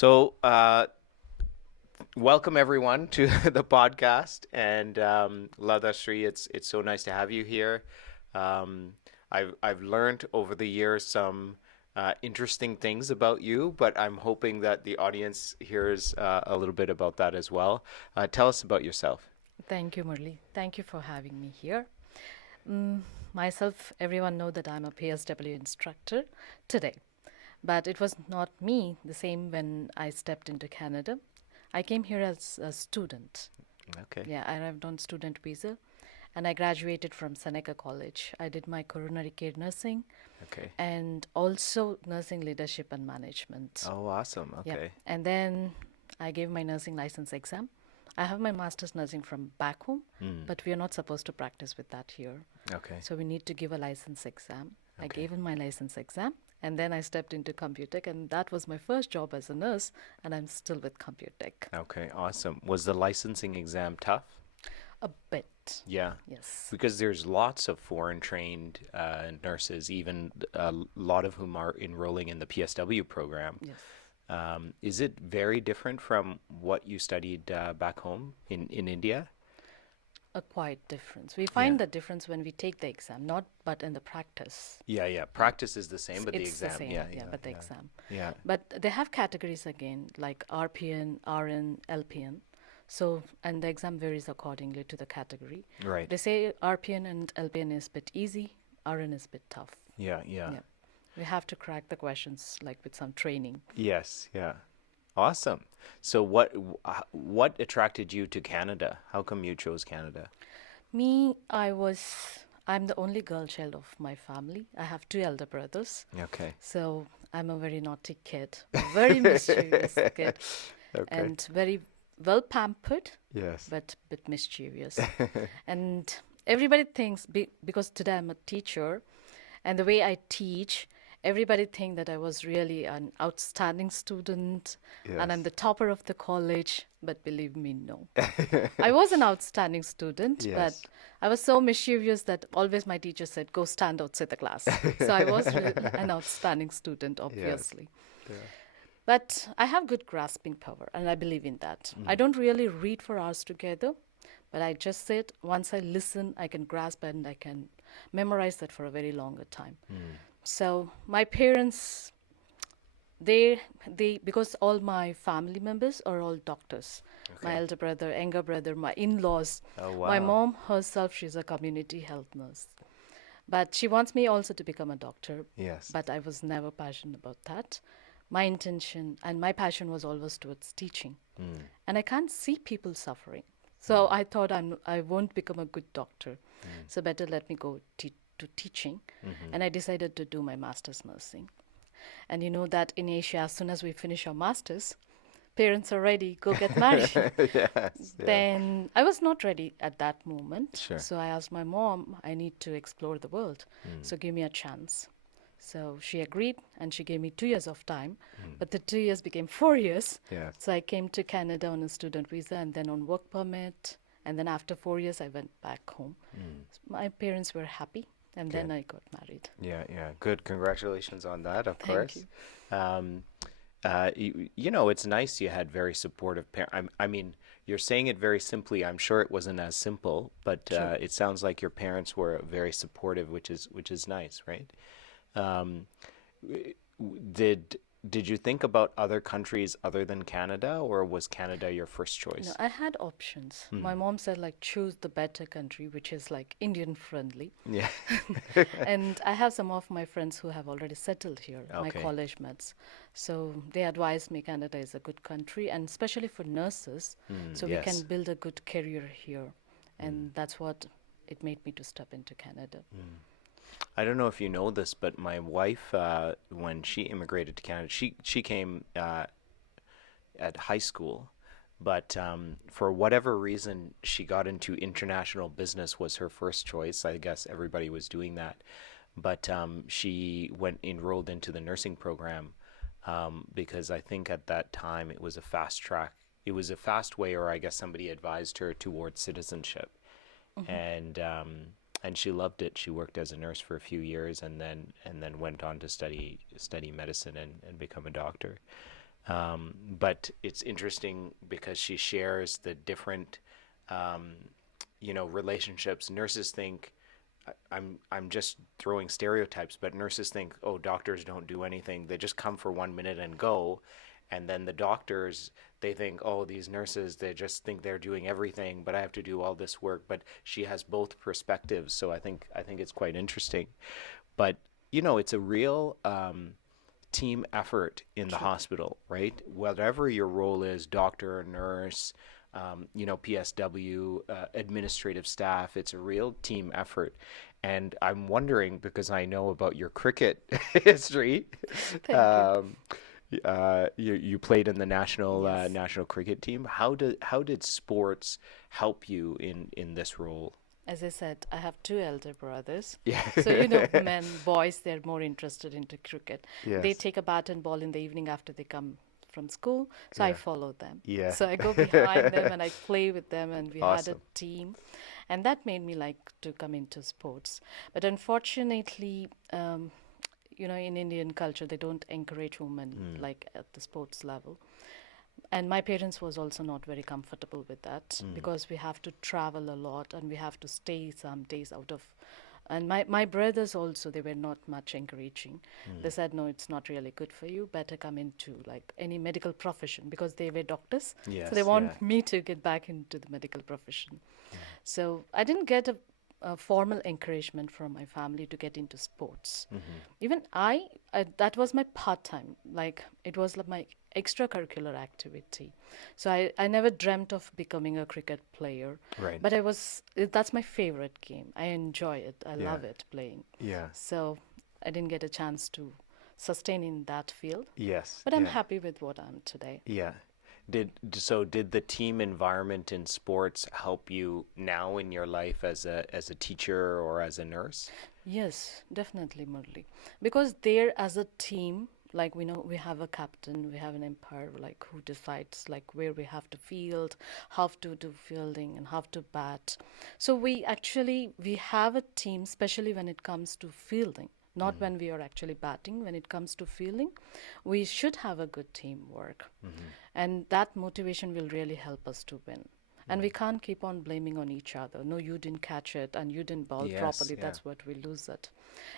So, welcome everyone to the podcast, and Lathasree, it's so nice to have you here. Um, I've learned over the years some interesting things about you, but I'm hoping that the audience hears a little bit about that as well. Tell us about yourself. Thank you, Murli. Thank you for having me here. Mm, Myself, everyone know that I'm a PSW instructor today, but it was not me the same when I stepped into Canada. I came here as a student. Okay. Yeah, I arrived on student visa, and I graduated from Seneca College. I did my coronary care nursing Okay. and also nursing leadership and management. Oh, awesome. Yeah, Okay. and then I gave my nursing license exam. I have my master's nursing from back home, Mm. but we are not supposed to practice with that here. Okay. So we need to give a license exam. I Okay. gave in my license exam, and then I stepped into Computek, and that was my first job as a nurse, and I'm still with Computek. Okay. Awesome. Was the licensing exam tough? A bit, Yeah. yes. Because there's lots of foreign trained nurses, even a lot of whom are enrolling in the PSW program. Yes. Is it very different from what you studied back home in India? A quite difference. We Yeah. find the difference when we take the exam, not but in the practice. Yeah, yeah. Practice is the same, but the It's the exam, same, yeah, yeah, yeah, but the yeah. exam. Yeah. But they have categories again, like RPN, RN, LPN. So, and the exam varies accordingly to the category. Right. They say RPN and LPN is a bit easy, RN is a bit tough. Yeah, yeah. Yeah. We have to crack the questions like with some training. Yes, yeah. Awesome. So what attracted you to Canada? How come you chose Canada? I'm the only girl child of my family. I have two elder brothers. Okay. So I'm a very naughty kid, very mischievous kid, Okay. and very well pampered, Yes. but a bit mischievous. And everybody thinks, because today I'm a teacher, and the way I teach, everybody think that I was really an outstanding student and I'm Yes. the topper of the college. But believe me, no. I was an outstanding student, but Yes. I was so mischievous that always my teacher said, go stand outside the class. So I was really an outstanding student, Yes. obviously. Yeah. But I have good grasping power, and I believe in that. I Mm. don't really read for hours together, but I just sit. Once I listen, I can grasp and I can memorize that for a very longer time. Mm. So my parents, they because all my family members are all doctors. My Okay. elder brother, younger brother, my in-laws. Oh, My wow. mom herself, she's a community health nurse. But she wants me also to become a doctor, Yes. but I was never passionate about that. My intention and my passion was always towards teaching. Mm. And I can't see people suffering. So Mm. I thought I won't become a good doctor. Mm. So better let me go to teaching. Mm-hmm. And I decided to do my master's nursing. And you know that in Asia, as soon as we finish our master's, parents are ready, go get married. Yes. Yeah. Then I was not ready at that moment. Sure. So I asked my mom, I need to explore the world. Mm. So give me a chance. So she agreed and she gave me 2 years of time. Mm. But the 2 years became 4 years. Yes. So I came to Canada on a student visa and then on work permit. And then after 4 years, I went back home. Mm. My parents were happy. And then Good. I got married. Yeah, yeah. Good. Congratulations on that, of Thank course. you. Um, it's nice you had very supportive parents. I mean, you're saying it very simply. I'm sure it wasn't as simple, but True. it sounds like your parents were very supportive, which is nice, right? Um, w- did you think about other countries other than Canada, or was Canada your first No, choice? I had options. My Mm. mom said, like, choose the better country, which is like Indian friendly. Yeah. And I have some of my friends who have already settled here, my Okay. college mates. So they advised me Canada is a good country, and especially for nurses, Mm, so we can yes. build a good career here. Mm. And that's what it made me to step into Canada. Mm. I don't know if you know this, but my wife, when she immigrated to Canada, she came at high school, but for whatever reason, she got into international business was her first choice. I guess everybody was doing that, but she went enrolled into the nursing program because I think at that time it was a fast track. It was a fast way, or I guess somebody advised her towards citizenship, Hmm. and she loved it. She worked as a nurse for a few years, and then went on to study medicine and become a doctor. But it's interesting because she shares the different, um, relationships. Nurses think, I'm just throwing stereotypes, but nurses think, oh, doctors don't do anything. They just come for 1 minute and go. And then the doctors, they think, oh, these nurses, they just think they're doing everything, but I have to do all this work. But she has both perspectives, so I think it's quite interesting. But it's a real team effort in the True. hospital, right? Whatever your role is, doctor, nurse, PSW, administrative staff, it's a real team effort. And I'm wondering, because I know about your cricket history, Thank you. um, you played in the Yes. national cricket team. How did sports help you in this role? As I said, I have two elder brothers. Yeah. So, boys, they're more interested into cricket. They Yes. take a bat and ball in the evening after they come from school. So I Yeah. follow them. Yeah. So I go behind them and I play with them, and we had a Awesome. team. And that made me like to come into sports. But unfortunately, in Indian culture, they don't encourage women Mm. like at the sports level. And my parents was also not very comfortable with that Mm. because we have to travel a lot and we have to stay some days out of, and my brothers also, they were not much encouraging. They Mm. said, no, it's not really good for you, better come into like any medical profession, because they were doctors, so they Yes. Yeah. want me to get back into the medical profession. Yeah. So I didn't get a formal encouragement from my family to get into sports. Mm-hmm. Even that was my part time. Like it was like my extracurricular activity. So I never dreamt of becoming a cricket player, Right. but that's my favorite game. I enjoy it. I Yeah. love it playing. Yeah. So I didn't get a chance to sustain in that field, Yes. but I'm Yeah. happy with what I'm today. Yeah. Did the team environment in sports help you now in your life as a teacher or as a nurse? Yes, definitely, Murli. Because there, as a team, like we know we have a captain, we have an umpire, like who decides like where we have to field, how to do fielding, and how to bat. So we have a team, especially when it comes to fielding. Not Mm-hmm. when we are actually batting. When it comes to fielding, we should have a good teamwork, Mm-hmm. and that motivation will really help us to win. And we can't keep on blaming on each other. No, you didn't catch it and you didn't bowl Yes. properly. Yeah. That's what we lose it.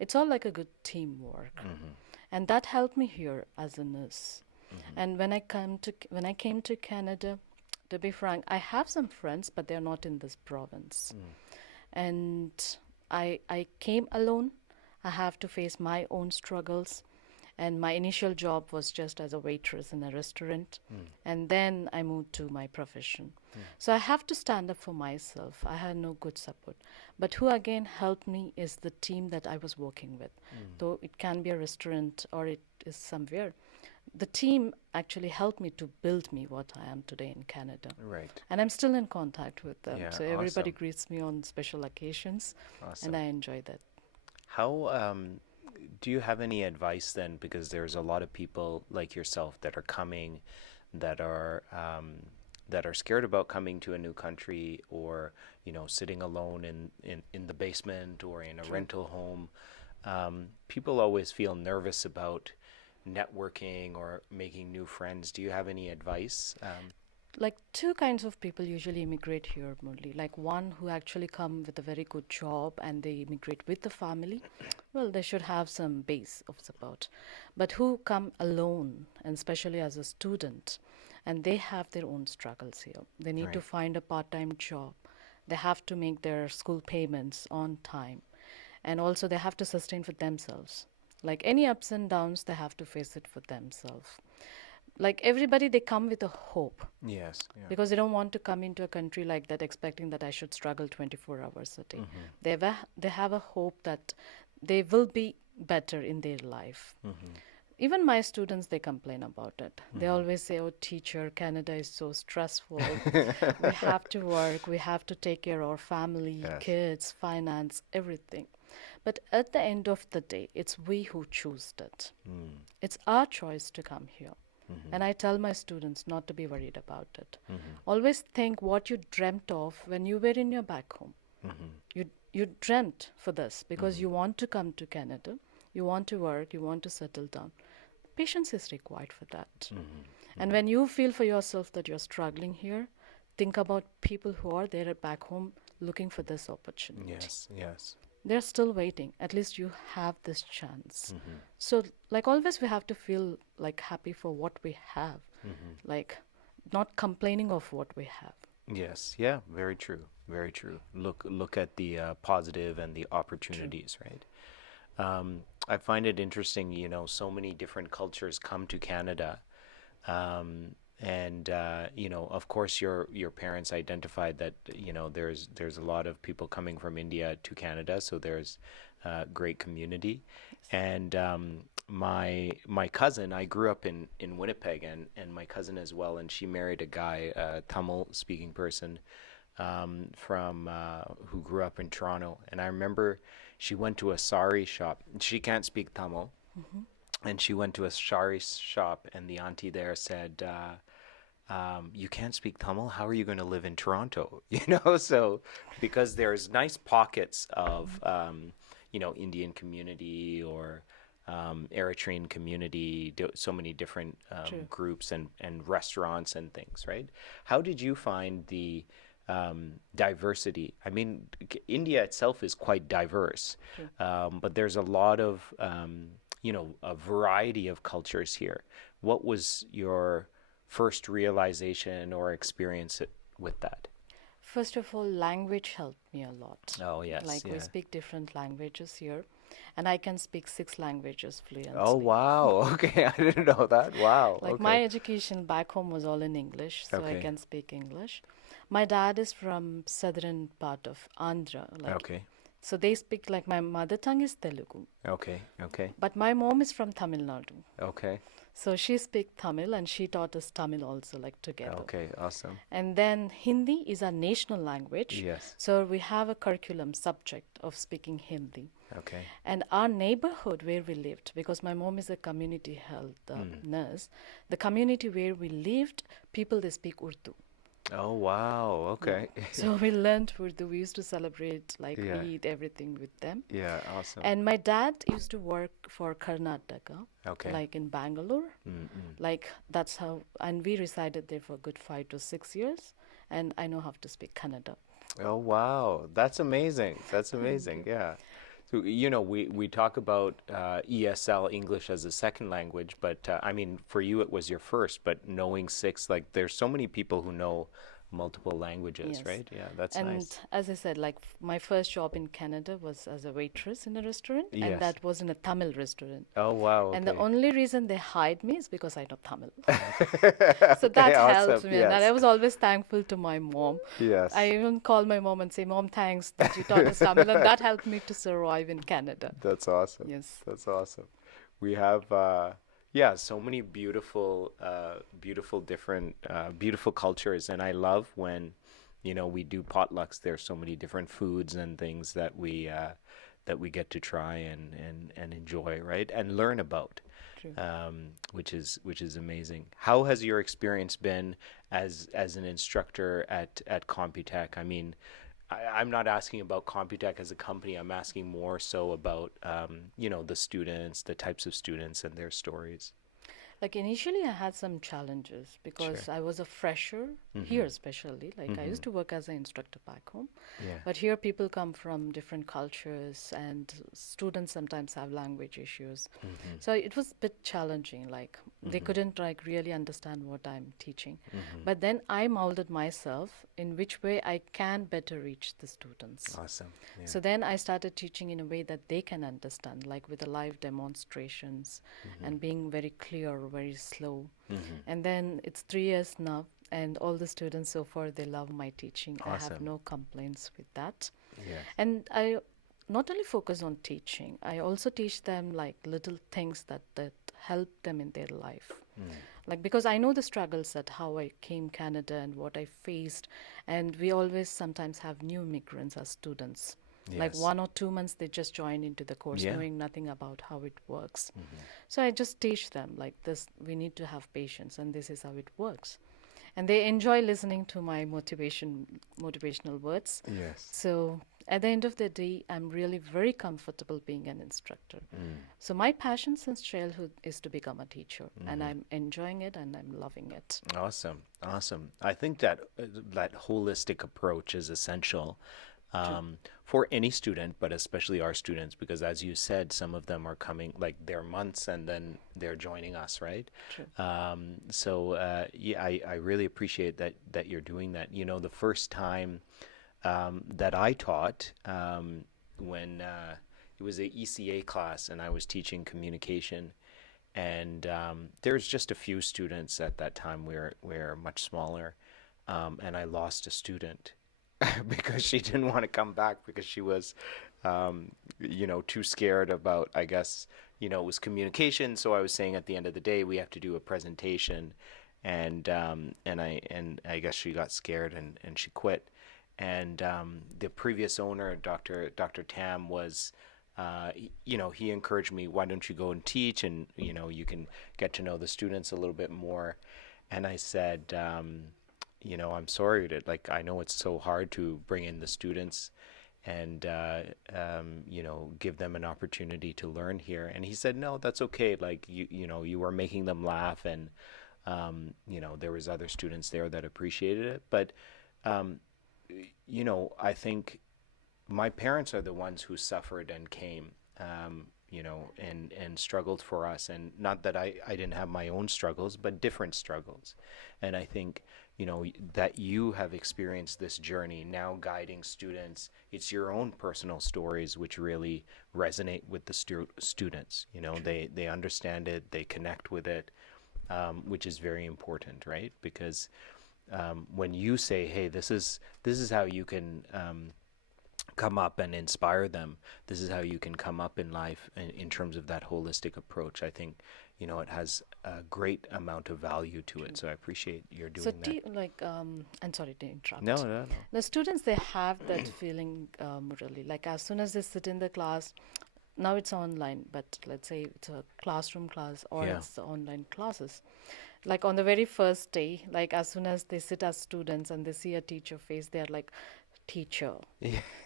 It's all like a good teamwork. Mm-hmm. And that helped me here as a nurse. Mm-hmm. And when I came to Canada, to be frank, I have some friends, but they're not in this province. Mm. And I came alone. I have to face my own struggles. And my initial job was just as a waitress in a restaurant. Mm. And then I moved to my profession. Mm. So I have to stand up for myself. I had no good support. But who again helped me is the team that I was working with. Mm. Though it can be a restaurant or it is somewhere. The team actually helped me to build me what I am today in Canada. Right. And I'm still in contact with them. Yeah. So everybody Awesome. greets me on special occasions, and Awesome. I enjoy that. How do you have any advice then? Because there's a lot of people like yourself that are coming, that are scared about coming to a new country, or sitting alone in the basement or in a True. rental home. People always feel nervous about networking or making new friends. Do you have any advice? Like two kinds of people usually immigrate here, Murli. Like one who actually come with a very good job and they immigrate with the family. Well, they should have some base of support. But who come alone, and especially as a student, and they have their own struggles here. They need to Right. find a part-time job. They have to make their school payments on time. And also they have to sustain for themselves. Like any ups and downs, they have to face it for themselves. Like everybody, they come with a hope Yes. Yeah. because they don't want to come into a country like that expecting that I should struggle 24 hours a day. Mm-hmm. They have a hope that they will be better in their life. Mm-hmm. Even my students, they complain about it. They Mm-hmm. always say, oh, teacher, Canada is so stressful. We have to work, we have to take care of our family, Yes. kids, finance, everything. But at the end of the day, it's we who choose it. Mm. It's our choice to come here. Mm-hmm. And I tell my students not to be worried about it. Mm-hmm. Always think what you dreamt of when you were in your back home. Mm-hmm. You dreamt for this because Mm-hmm. you want to come to Canada, you want to work, you want to settle down. patience is required for that. Mm-hmm. And when you feel for yourself that you're struggling here, think about people who are there back home looking for this opportunity. Yes, yes. They're still waiting. At least you have this chance. Mm-hmm. So, like always, we have to feel like happy for what we have, Mm-hmm. like not complaining of what we have. Yes, yeah, very true, very true. Look at the positive and the True. opportunities, right? I find it interesting, so many different cultures come to Canada, and of course, your parents identified that there's a lot of people coming from India to Canada, so there's great community, and my cousin, I grew up in Winnipeg, and my cousin as well, and she married a guy, a Tamil speaking person, from who grew up in Toronto, and I remember she went to a sari shop. She can't speak Tamil, and she went to a sari shop, and the auntie there said, "You can't speak Tamil. How are you going to live in Toronto?" So because there's nice pockets of Indian community or Eritrean community, so many different True. groups and restaurants and things, right? How did you find the diversity? I mean, India itself is quite diverse, True. but there's a lot of, a variety of cultures here. What was your first realization or experience with that? First of all, language helped me a lot. Oh, yes, Like we yeah. speak different languages here, and I can speak 6 languages Oh, fluently. wow. Okay, I didn't know that. Wow. Like Okay. my education back home was all in English, so I Okay. can speak English. My dad is from southern part of Andhra, like Okay. so they speak like my mother tongue is Telugu, Okay. Okay. but my mom is from Tamil Nadu. Okay. So she speaks Tamil and she taught us Tamil also like together. Okay. Awesome. And then Hindi is our national language. Yes. So we have a curriculum subject of speaking Hindi. Okay. And our neighborhood where we lived, because my mom is a community health nurse, the community where we lived, people they speak Urdu. Oh, wow. Okay. So we learned Urdu. We used to celebrate like Yeah. Eid, everything with them. Yeah. Awesome. And my dad used to work for Karnataka, Okay. like in Bangalore. Mm-mm. Like that's how, and we resided there for a good 5 to 6 years. And I know how to speak Kannada. Oh, wow. That's amazing. That's Thank amazing. you. Yeah. So, we talk about ESL, English as a second language, but I mean, for you, it was your first, but knowing six, like, there's so many people who know multiple languages, Yes. right? Yeah, that's And nice. as I said, like my first job in Canada was as a waitress in a restaurant, and Yes. that was in a Tamil restaurant. Oh, wow. And the Okay. only reason they hired me is because I know Tamil. So Okay, that helped awesome. me, and I Yes. was always thankful to my mom. Yes. I even call my mom and say, "Mom, thanks that you taught us Tamil," and that helped me to survive in Canada. That's awesome. Yes. That's awesome. We have, yeah, so many beautiful, beautiful cultures, and I love when, we do potlucks. There's so many different foods and things that we get to try and enjoy, right, and learn about, True. which is amazing. How has your experience been as an instructor at Computek? I mean, I'm not asking about Computek as a company. I'm asking more so about the students, the types of students, and their stories. Like initially, I had some challenges because Sure. I was a fresher here, especially. Like I used to work as an instructor back home, Yeah. but here people come from different cultures, and students sometimes have language issues. So it was a bit challenging. Like they couldn't like really understand what I'm teaching. But then I molded myself in which way I can better reach the students. Awesome. Yeah. So then I started teaching in a way that they can understand, like with the live demonstrations and being very clear, very slow. And then it's 3 years now, and all the students so far, they love my teaching. I have Awesome. no complaints with that. Yes. And I not only focus on teaching, I also teach them like little things that help them in their life. Like because I know the struggles that how I came Canada and what I faced, and we always sometimes have new migrants as students. Like Yes. 1 or 2 months they just join into the course Yeah. knowing nothing about how it works. So I just teach them like this, we need to have patience and this is how it works. And they enjoy listening to my motivational words. Yes. So At the end of the day, I'm really very comfortable being an instructor. Mm. So my passion since childhood is to become a teacher, and Hmm. I'm enjoying it and I'm loving it. Awesome, awesome. I think that that holistic approach is essential True, for any student, but especially our students, because as you said, some of them are coming like they're months and then they're joining us, right? true. Yeah, I really appreciate that you're doing that. You know, the first time that I taught when it was a ECA class and I was teaching communication, and there's just a few students at that time. We're much smaller, and I lost a student because she didn't want to come back because she was, too scared about, I guess, it was communication. So I was saying at the end of the day, we have to do a presentation, and I guess she got scared and she quit. And the previous owner, Dr. Tam, was, he encouraged me, why don't you go and teach, and you can get to know the students a little bit more. And I said, I'm sorry that, like, I know it's so hard to bring in the students and give them an opportunity to learn here. And he said, no, that's okay. Like, you were making them laugh, and there was other students there that appreciated it. But um, I think my parents are the ones who suffered and came, and struggled for us. And not that I didn't have my own struggles, but different struggles. And I think, that you have experienced this journey now guiding students. It's your own personal stories which really resonate with the students. They understand it, they connect with it, which is very important, right? Because when you say, "Hey, this is how you can come up and inspire them. This is how you can come up in life in terms of that holistic approach." I think, it has a great amount of value to it. True. So I appreciate you're So, doing that. I'm sorry to No, interrupt. no, no. The students, they have that feeling, really. Like as soon as they sit in the class, now it's online, but let's say it's a classroom class or Yeah. it's the online classes. Like on the very first day, like as soon as they sit as students and they see a teacher face, they're like, teacher.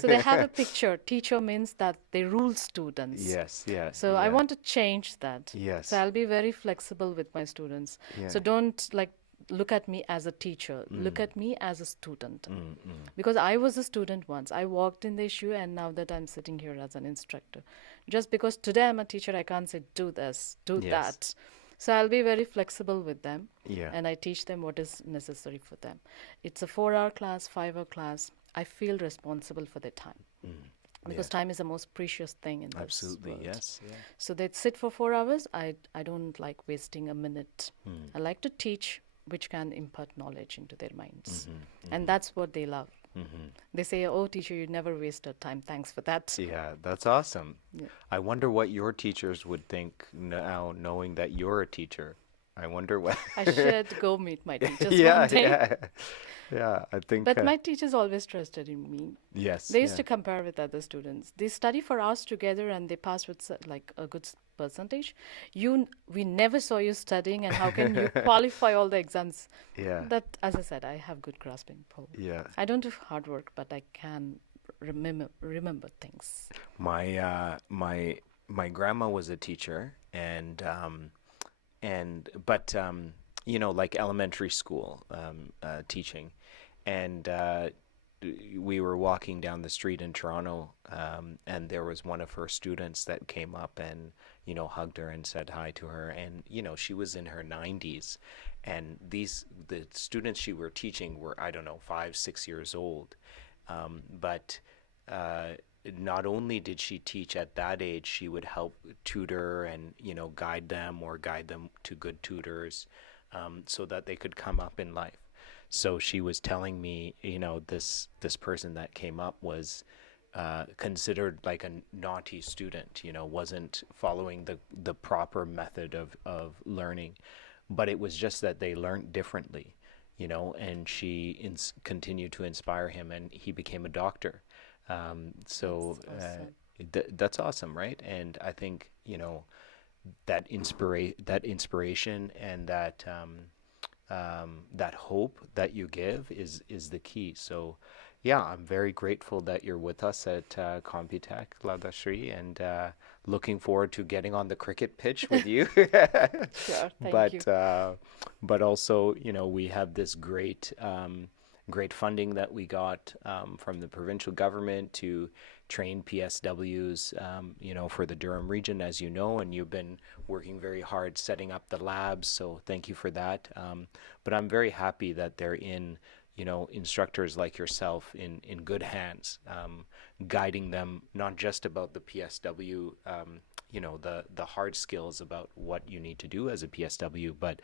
So they have a picture. Teacher means that they rule students. Yes, yeah, So I yeah. want to change that. So Yes. I'll be very flexible with my students. Yeah. So don't like look at me as a teacher. Look Mm, at me as a student. mm, mm. Because I was a student once. I walked in the issue and now that I'm sitting here as an instructor. Just because today I'm a teacher, I can't say do this, do Yes. that. So I'll be very flexible with them Yeah. and I teach them what is necessary for them. It's a 4 hour class, 5 hour class. I feel responsible for their time Mm. Yeah. because time is the most precious thing in this Absolutely. world. Yes. Yeah. So they sit for 4 hours. I don't like wasting a minute. Mm. I like to teach which can impart knowledge into their minds. Mm-hmm. And that's what they love. Mm-hmm. They say, oh, teacher, you never waste our time. Thanks for that. Yeah, that's awesome. Yeah. I wonder what your teachers would think now, knowing that you're a teacher. I wonder what. I should go meet my teachers Yeah, one day. yeah, yeah. I think. But my teachers always trusted in me. Yes. They used Yeah. to compare with other students. They study for hours together and they pass with like a good percentage. We never saw you studying, and how can you qualify all the exams? Yeah. That, as I said, I have good grasping power. Yeah. I don't do hard work, but I can remember things. My grandma was a teacher, and like elementary school teaching, and we were walking down the street in Toronto, and there was one of her students that came up and hugged her and said hi to her, and she was in her 90s, and the students she were teaching were, I don't know, 5, 6 years old, but not only did she teach at that age, she would help tutor and guide them or guide them to good tutors, so that they could come up in life. So she was telling me, this person that came up was considered like a naughty student, wasn't following the proper method of learning, but it was just that they learned differently, and she continued to inspire him, and he became a doctor. So That's awesome. that's awesome, right? And I think that inspiration and that hope that you give is the key. So Yeah, I'm very grateful that you're with us at Computek, Lathasree, and looking forward to getting on the cricket pitch with you. Sure, thank you. But but also, we have this great funding that we got from the provincial government to train PSWs, for the Durham region, as you know, and you've been working very hard setting up the labs. So thank you for that. But I'm very happy that they're in instructors like yourself in good hands, guiding them not just about the PSW, the hard skills about what you need to do as a PSW, but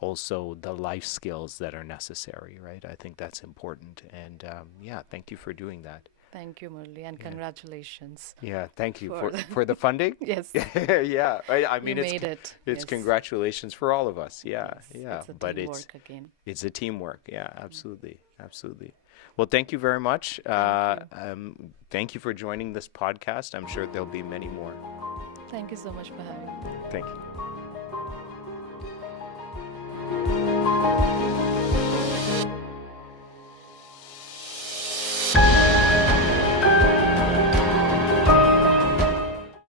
also the life skills that are necessary, right? I think that's important. And yeah, thank you for doing that. Thank you, Murli, and Yeah. congratulations Yeah, thank you for for the funding. yes, Yeah, I you mean made it. it's Yes, congratulations for all of us. Yeah, yes, yeah, it's a but it's teamwork again. it's a teamwork. Yeah, absolutely. Absolutely. Well, thank you very much. Thank you. Thank you for joining this podcast. I'm sure there'll be many more. Thank you so much for having me. Thank you.